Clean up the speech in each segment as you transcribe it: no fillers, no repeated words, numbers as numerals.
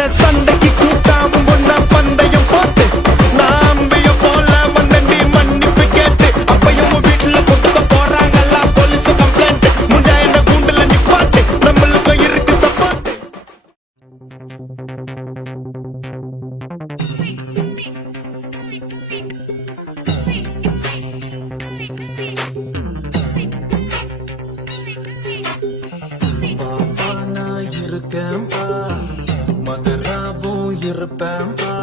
உன்னை சண்டைக்கு கூட்டாவும் ஒன்னா பந்தயம் போட்டு நான் அம்பிய போல வந்தண்டி மன்னிப்பு கேட்டு அப்பையும் வீட்டுல கொடுக்க போறாங்கல்ல போலீஸ் கம்ப்ளைண்ட் முஞ்சா என்ன கூண்டுல நிப்பாட்டு நம்மளுக்கும் இருக்கு சப்பாட்டு. இருக்கேன்பா மதுராவும் இருப்பேன்பா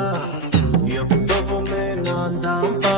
எப்பவுமே நான் தான்ப்பா